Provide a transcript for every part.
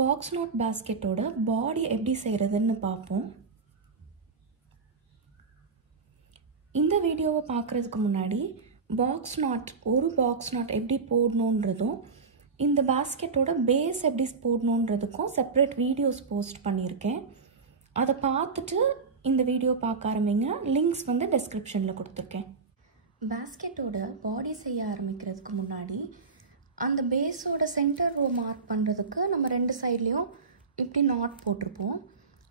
Box not பேஸ்கெட்டோட பாடி எப்படி செய்கிறதுன்னு பார்ப்போம். இந்த வீடியோவை பார்க்குறதுக்கு முன்னாடி ஒரு பாக்ஸ் நாட் எப்படி போடணுன்றதும் இந்த பேஸ்கெட்டோட பேஸ் எப்படி போடணுன்றதுக்கும் செப்பரேட் வீடியோஸ் போஸ்ட் பண்ணியிருக்கேன். அதை பார்த்துட்டு இந்த வீடியோ பார்க்க ஆரம்பிங்க. லிங்க்ஸ் டெஸ்கிரிப்ஷனில் கொடுத்துருக்கேன். பேஸ்கெட்டோட பாடி செய்ய ஆரம்பிக்கிறதுக்கு முன்னாடி அந்த பேஸோட சென்டர் ரோ மார்க் பண்ணுறதுக்கு நம்ம ரெண்டு சைட்லேயும் இப்படி நாட் போட்டிருப்போம்.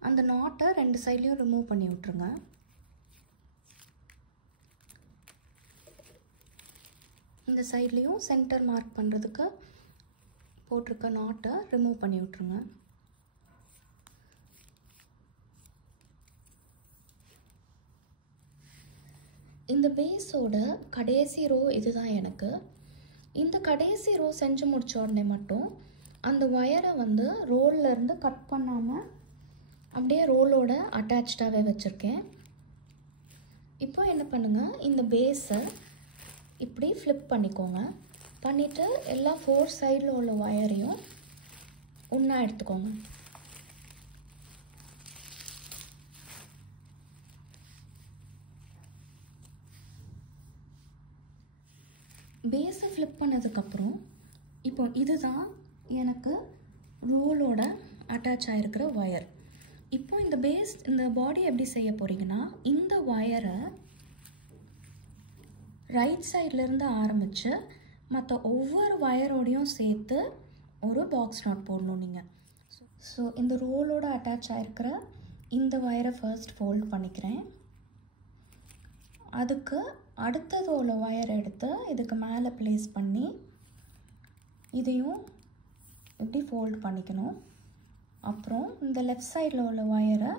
அந்த நாட்டை ரெண்டு சைட்லேயும் ரிமூவ் பண்ணி விட்ருங்க. இந்த சைட்லேயும் சென்டர் மார்க் பண்ணுறதுக்கு போட்டிருக்க நாட்டை ரிமூவ் பண்ணி விட்ருங்க. இந்த பேஸோட கடைசி ரோ இதுதான் எனக்கு. இந்த கடைசி ரோ செஞ்சு முடிச்ச உடனே மட்டும் அந்த ஒயரை ரோல்லேருந்து கட் பண்ணாமல் அப்படியே ரோலோட அட்டாச்சாகவே வச்சுருக்கேன். இப்போ என்ன பண்ணுங்கள், இந்த பேஸை இப்படி ஃப்ளிப் பண்ணிக்கோங்க. பண்ணிவிட்டு எல்லா 4 சைடில் உள்ள ஒயரையும் ஒன்றா எடுத்துக்கோங்க. பேஸை ஃப்ளிப் பண்ணதுக்கப்புறம் இப்போ இதுதான் எனக்கு ரோலோட அட்டாச் ஆகிருக்கிற ஒயர். இப்போ இந்த பாடி எப்படி செய்ய போகிறீங்கன்னா, இந்த ஒயரை ரைட் சைட்லேருந்து ஆரம்பித்து மற்ற ஒவ்வொரு ஒயரோடையும் சேர்த்து ஒரு பாக்ஸ் நாட் போடணும் நீங்கள். ஸோ இந்த ரோலோட அட்டாச் ஆகிருக்கிற இந்த ஒயரை ஃபர்ஸ்ட் ஃபோல்ட் பண்ணிக்கிறேன். அதுக்கு அடுத்தது உள்ள ஒயர் எடுத்து இதுக்கு மேலே ப்ளேஸ் பண்ணி இதையும் இப்படி ஃபோல்ட் பண்ணிக்கணும். அப்புறம் இந்த லெஃப்ட் சைடில் உள்ள ஒயரை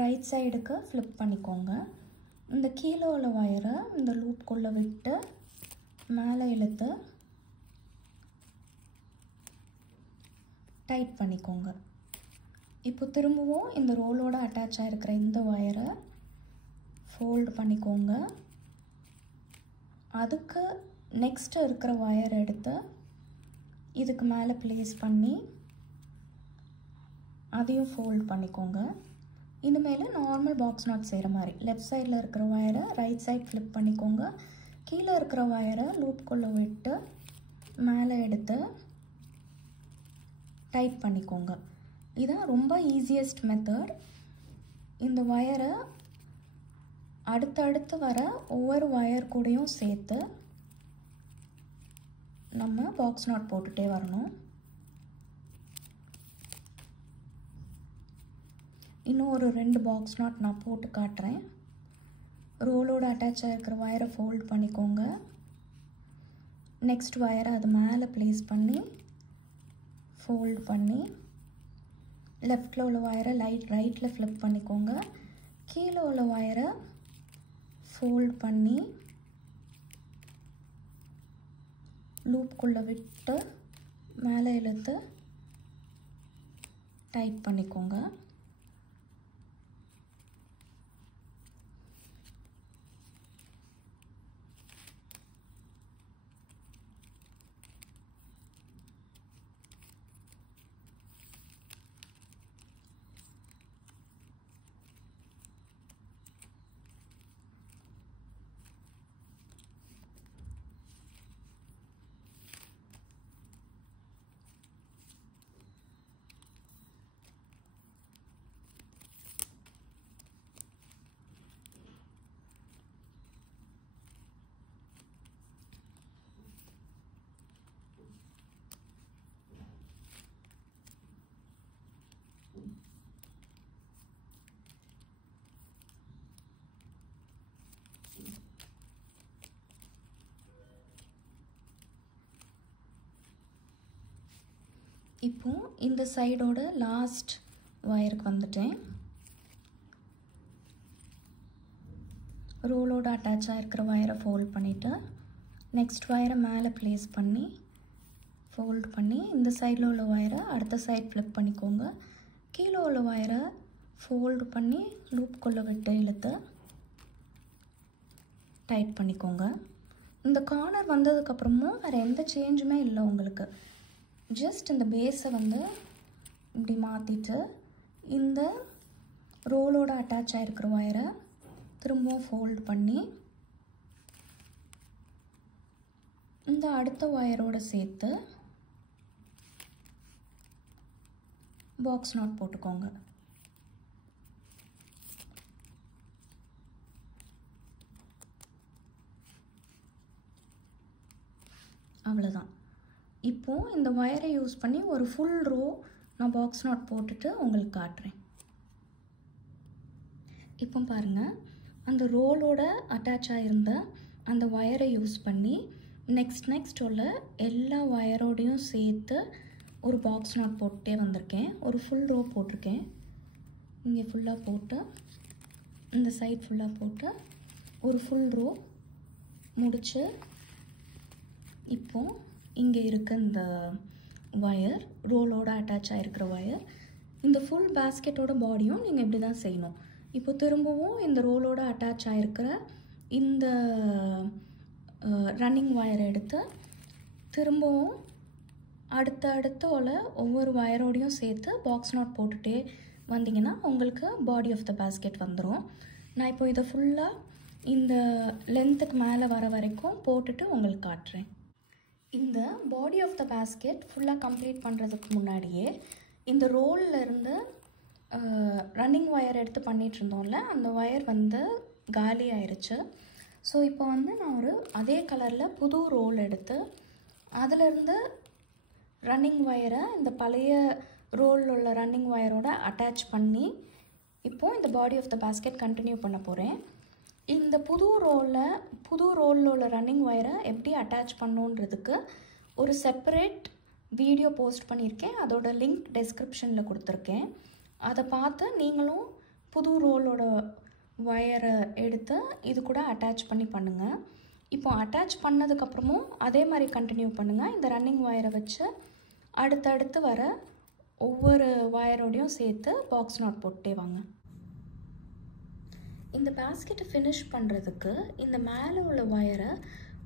ரைட் சைடுக்கு ஃப்ளிப் பண்ணிக்கோங்க. இந்த கீழே உள்ள ஒயரை இந்த லூப்குள்ளே விட்டு மேலே இழுத்து டைட் பண்ணிக்கோங்க. இப்போ திரும்பவும் இந்த ரோலோட அட்டாச் ஆகிருக்கிற இந்த ஒயரை ஃபோல்ட் பண்ணிக்கோங்க. அதுக்கு நெக்ஸ்ட்டு இருக்கிற ஒயர் எடுத்து இதுக்கு மேலே ப்ளேஸ் பண்ணி அதையும் ஃபோல்ட் பண்ணிக்கோங்க. இனிமேல் நார்மல் பாக்ஸ் நாட் செய்கிற மாதிரி லெஃப்ட் சைடில் இருக்கிற ஒயரை ரைட் சைட் ஃப்ளிப் பண்ணிக்கோங்க. கீழே இருக்கிற ஒயரை லூப்குள்ளே விட்டு மேலே எடுத்து டைட் பண்ணிக்கோங்க. இதுதான் ரொம்ப ஈஸியஸ்ட் மெத்தட். இந்த ஒயரை அடுத்தடுத்து வர ஒவ்வொரு ஒயர் கூடயும் சேர்த்து நம்ம பாக்ஸ் நாட் போட்டுகிட்டே வரணும். இன்னும் ஒரு 2 பாக்ஸ் நாட் நான் போட்டு காட்டுறேன். ரோலோட அட்டாச் ஆகிருக்கிற ஒயரை ஃபோல்ட் பண்ணிக்கோங்க. நெக்ஸ்ட் ஒயரை அது மேலே ப்ளேஸ் பண்ணி ஃபோல்ட் பண்ணி லெஃப்டில் உள்ள ஒயரை ரைட்டில் ஃப்ளிப் பண்ணிக்கோங்க. கீழே உள்ள ஒயரை ஃபோல்ட் பண்ணி லூப்குள்ளே விட்டு மேலே இழுத்து டைட் பண்ணிக்கோங்க. இப்போ இந்த சைடோட லாஸ்ட் ஒயருக்கு வந்துட்டேன். ரோலோட அட்டாச் ஆகிருக்கிற ஒயரை ஃபோல்ட் பண்ணிவிட்டு நெக்ஸ்ட் ஒயரை மேலே ப்ளேஸ் பண்ணி ஃபோல்ட் பண்ணி இந்த சைடில் உள்ள ஒயரை அடுத்த சைட் ஃப்ளிப் பண்ணிக்கோங்க. கீழே உள்ள ஒயரை ஃபோல்டு பண்ணி லூப்குள்ளே விட்டு இழுத்து டைட் பண்ணிக்கோங்க. இந்த கார்னர் வந்ததுக்கப்புறமும் வேறு எந்த சேஞ்சுமே இல்லை உங்களுக்கு. ஜஸ்ட் இந்த பேஸை வந்து இப்படி மாற்றிட்டு இந்த ரோலோட அட்டாச் ஆகிருக்கிற ஒயரை திரும்பவும் ஃபோல்ட் பண்ணி இந்த அடுத்த ஒயரோடு சேர்த்து பாக்ஸ் நாட் போட்டுக்கோங்க. அவ்வளோதான். இப்போது இந்த ஒயரை யூஸ் பண்ணி ஒரு ஃபுல் ரோ நான் பாக்ஸ் நாட் போட்டுட்டு உங்களுக்கு காட்டுறேன். இப்போ பாருங்கள், அந்த ரோலோட அட்டாச் ஆகிருந்த அந்த ஒயரை யூஸ் பண்ணி நெக்ஸ்ட் உள்ள எல்லா ஒயரோடையும் சேர்த்து ஒரு பாக்ஸ் நாட் போட்டே வந்திருக்கேன். ஒரு ஃபுல் ரோ போட்டிருக்கேன். இங்கே ஃபுல்லாக போட்டு இந்த சைட் ஃபுல்லாக போட்டு ஒரு ஃபுல் ரோ முடித்து இப்போது இங்கே இருக்க இந்த ஒயர் ரோலோட அட்டாச் ஆகிருக்கிற ஒயர் இந்த ஃபுல் பேஸ்கெட்டோட பாடியும் நீங்கள் இப்படி தான் செய்யணும். இப்போ திரும்பவும் இந்த ரோலோட அட்டாச் ஆகிருக்கிற இந்த ரன்னிங் ஒயரை எடுத்து திரும்பவும் அடுத்த ஒவ்வொரு ஒயரோடையும் சேர்த்து பாக்ஸ் நாட் போட்டுகிட்டே வந்தீங்கன்னா உங்களுக்கு பாடி ஆஃப் த பேஸ்கெட் வந்துடும். நான் இப்போ இதை ஃபுல்லாக இந்த லென்த்துக்கு மேலே வர வரைக்கும் போட்டுட்டு உங்களுக்கு காட்டுறேன். இந்த பாடி ஆஃப் த பேஸ்கெட் ஃபுல்லாக கம்ப்ளீட் பண்ணுறதுக்கு முன்னாடியே இந்த ரோலில் இருந்து ரன்னிங் ஒயர் எடுத்து பண்ணிகிட்டு இருந்தோம்ல, அந்த ஒயர் வந்து காலி ஆயிடுச்சு. ஸோ இப்போ வந்து நான் ஒரு அதே கலரில் புது ரோல் எடுத்து அதிலிருந்து ரன்னிங் ஒயரை இந்த பழைய ரோலில் உள்ள ரன்னிங் ஒயரோட அட்டாச் பண்ணி இப்போது இந்த body of the basket continue பண்ண போகிறேன். இந்த புது ரோலில் உள்ள ரன்னிங் ஒயரை எப்படி அட்டாச் பண்ணணுன்றதுக்கு ஒரு செப்பரேட் வீடியோ போஸ்ட் பண்ணியிருக்கேன். அதோட லிங்க் டெஸ்கிரிப்ஷனில் கொடுத்துருக்கேன். அதை பார்த்து நீங்களும் புது ரோலோட ஒயரை எடுத்து இது கூட அட்டாச் பண்ணி பண்ணுங்கள். இப்போ அட்டாச் பண்ணதுக்கப்புறமும் அதே மாதிரி கண்டினியூ பண்ணுங்கள். இந்த ரன்னிங் ஒயரை வச்சு அடுத்தடுத்து வர ஒவ்வொரு ஒயரோடையும் சேர்த்து பாக்ஸ் நாட் போட்டே வாங்க. இந்த பேஸ்கெட்டை ஃபினிஷ் பண்ணுறதுக்கு இந்த மேலே உள்ள ஒயரை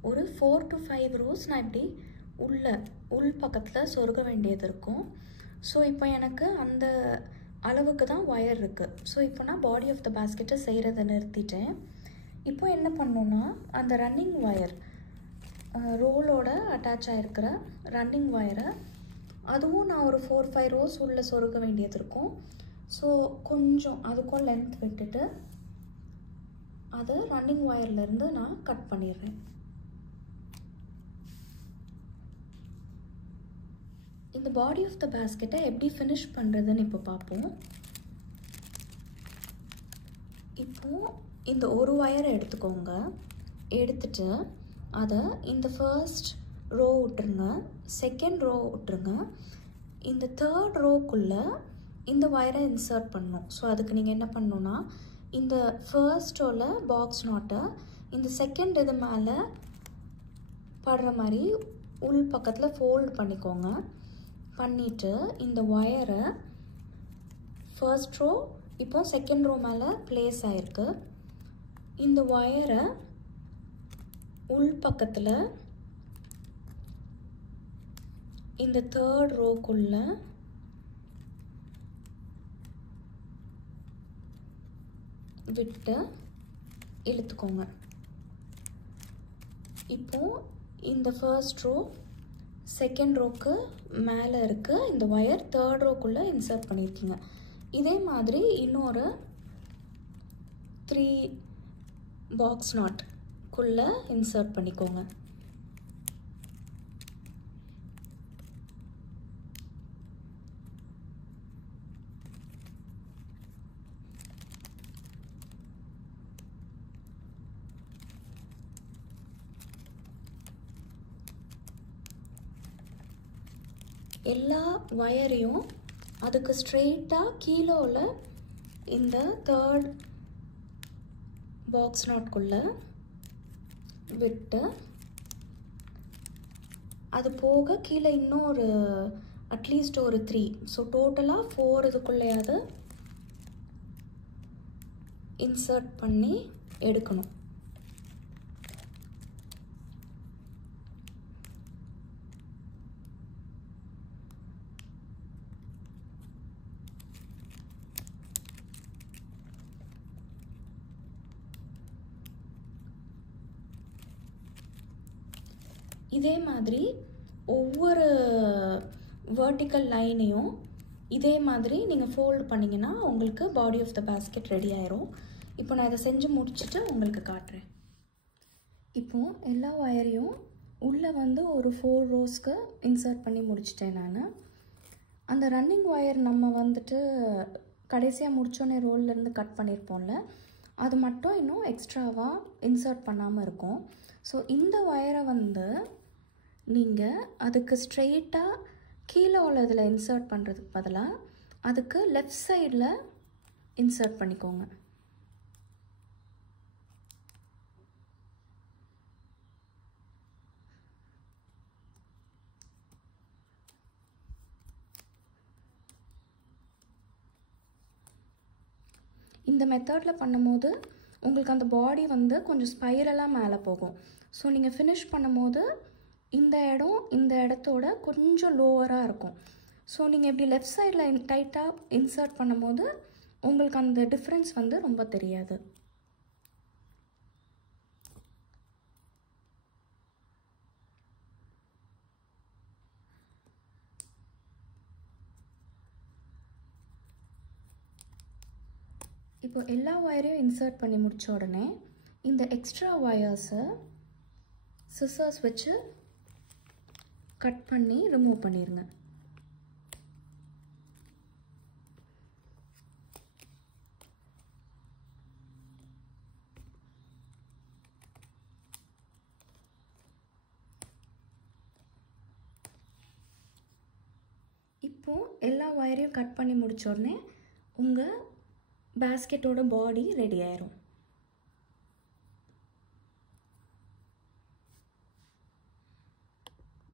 ஒரு 4 to 5 rows நான் இப்படி உள் பக்கத்தில் சொருக வேண்டியது இருக்கும். ஸோ இப்போ எனக்கு அந்த அளவுக்கு தான் ஒயர் இருக்குது. ஸோ இப்போ நான் பாடி ஆஃப் த பேஸ்கெட்டை செய்கிறத நிறுத்திட்டேன். இப்போ என்ன பண்ணணுன்னா அந்த ரன்னிங் ஒயர் ரோலோட அட்டாச் ஆகிருக்கிற ரன்னிங் ஒயரை அதுவும் நான் ஒரு 4-5 rows உள்ளே சொருக வேண்டியது இருக்கும். ஸோ கொஞ்சம் அதுக்கும் லென்த் விட்டுட்டு அதை ரன்னிங் ஒயர்லேருந்து நான் கட் பண்ணிடுறேன். இந்த பாடி ஆஃப் த பேஸ்கெட்டை எப்படி ஃபினிஷ் பண்ணுறதுன்னு இப்போ பார்ப்போம். இப்போது இந்த ஒரு ஒயரை எடுத்துக்கோங்க. எடுத்துட்டு அதை இந்த ஃபர்ஸ்ட் ரோ விட்டுருங்க, செகண்ட் ரோ விட்டுருங்க. இந்த தேர்ட் ரோக்குள்ளே இந்த ஒயரை இன்சர்ட் பண்ணணும். ஸோ அதுக்கு நீங்கள் என்ன பண்ணணுன்னா இந்த ஃபர்ஸ்ட் ரோவில் பாக்ஸ் நாட்டை இந்த செகண்ட் இது மேலே படுற மாதிரி உள் பக்கத்தில் ஃபோல்ட் பண்ணிக்கோங்க. பண்ணிவிட்டு இந்த ஒயரை ஃபர்ஸ்ட் ரோ இப்போ செகண்ட் ரோ மேலே ப்ளேஸ் ஆகிருக்கு. இந்த ஒயரை உள் பக்கத்தில் இந்த தேர்ட் ரோக்குள்ளே விட்டு இழுத்துக்கோங்க. இப்போது இந்த ஃபர்ஸ்ட் ரோ செகண்ட் ரோக்கு மேலே இருக்க இந்த ஒயர் தேர்ட் ரோக்குள்ளே இன்சர்ட் பண்ணியிருக்கீங்க. இதே மாதிரி இன்னொரு 3 பாக்ஸ் நாட்குள்ளே இன்சர்ட் பண்ணிக்கோங்க. எல்லா ஒயரையும் அதுக்கு ஸ்ட்ரெயிட்டாக கீழே உள்ள இந்த தேர்ட் பாக்ஸ் நாட்குள்ளே விட்டு அது போக கீழே இன்னொரு அட்லீஸ்ட் ஒரு 3, ஸோ டோட்டலாக 4 இதுக்குள்ளேயாவது இன்சர்ட் பண்ணி எடுக்கணும். இதே மாதிரி ஒவ்வொரு வெர்டிக்கல் லைனையும் இதே மாதிரி நீங்கள் ஃபோல்ட் பண்ணிங்கன்னா உங்களுக்கு body of the basket ready ஆயிரும். இப்போ நான் இதை செஞ்சு முடிச்சுட்டு உங்களுக்கு காட்டுறேன். இப்போது எல்லா ஒயரையும் உள்ளே வந்து ஒரு 4 ரோஸ்க்கு இன்சர்ட் பண்ணி முடிச்சிட்டேன் நான். அந்த ரன்னிங் ஒயர் நம்ம வந்துட்டு கடைசியாக முடிச்சோன்னே ரோல்லேருந்து கட் பண்ணியிருப்போம்ல, அது மட்டும் இன்னும் எக்ஸ்ட்ராவாக இன்சர்ட் பண்ணாமல் இருக்கும். ஸோ இந்த ஒயரை வந்து நீங்கள் அதுக்கு ஸ்ட்ரெயிட்டாக கீழே உள்ளதில் இன்சர்ட் பண்ணுறதுக்கு பதிலாக அதுக்கு லெஃப்ட் சைடில் இன்சர்ட் பண்ணிக்கோங்க. இந்த மெத்தடில் பண்ணும்போது உங்களுக்கு அந்த பாடி வந்து கொஞ்சம் ஸ்பைரலாக மேலே போகும். ஸோ நீங்கள் ஃபினிஷ் பண்ணும்போது இந்த இடத்தோட கொஞ்சம் லோவராக இருக்கும். ஸோ நீங்கள் இப்படி லெஃப்ட் சைடில் டைட்டாக இன்சர்ட் பண்ணும்போது உங்களுக்கு அந்த டிஃப்ரென்ஸ் வந்து ரொம்ப தெரியாது. இப்போ எல்லா ஒயரையும் இன்சர்ட் பண்ணி முடித்த உடனே இந்த எக்ஸ்ட்ரா ஒயர்ஸை சிசர்ஸ் வச்சு கட் பண்ணி ரிமூவ் பண்ணிடுங்க. இப்போது எல்லா ஒயரையும் கட் பண்ணி முடித்த உடனே உங்கள் பேஸ்கெட்டோட பாடி ரெடி ஆயிரும்.